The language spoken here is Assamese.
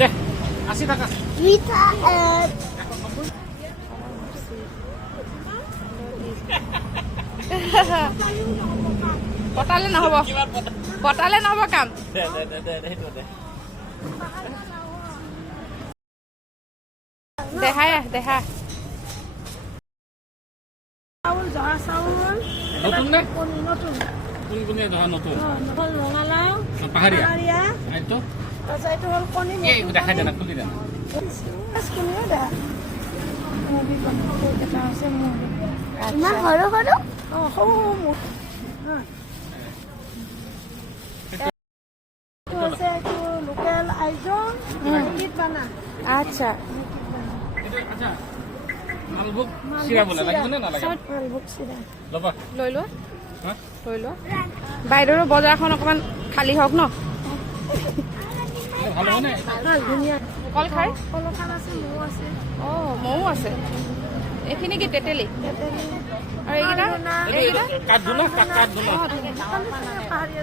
দে 80 টাকা মিঠা পতালে নহ'ব পতালে নহ'ব কাম দে সেইটো দে দেহা চাউল জহা চাউল নতুন নে নতুন কোনগুনে ধৰা নতুন হ'ল ৰঙালাও পাহাৰীয়া পাহাৰীয়া এইটো তাৰপিছত এইটো হ'ল কণী এই দেখাই দে না খুলি দে না কণীও দে এটা আছে ইমান সৰু সৰু অঁ সৰু সৰু মুখ আছে এইটো লোকেল আইজং মিট বানা আচ্ছা আচ্ছা মালভোগ চিৰা বলে লাগিব নে নালাগে মালভোগ চিৰা ল'বা লৈ লোৱা হা লৈ লোৱা বাইদেউৰ বজাৰখন অকণমান খালী হওক ন ভালো মানে ধুনীয়া কল খাই কলখান আছে মৌ আছে অঁ ময়ো আছে এইখিনি কি তেতেলী আৰু এইকেইটা কাঠ ধুনা কাঠ ধুনা পাহাৰীয়া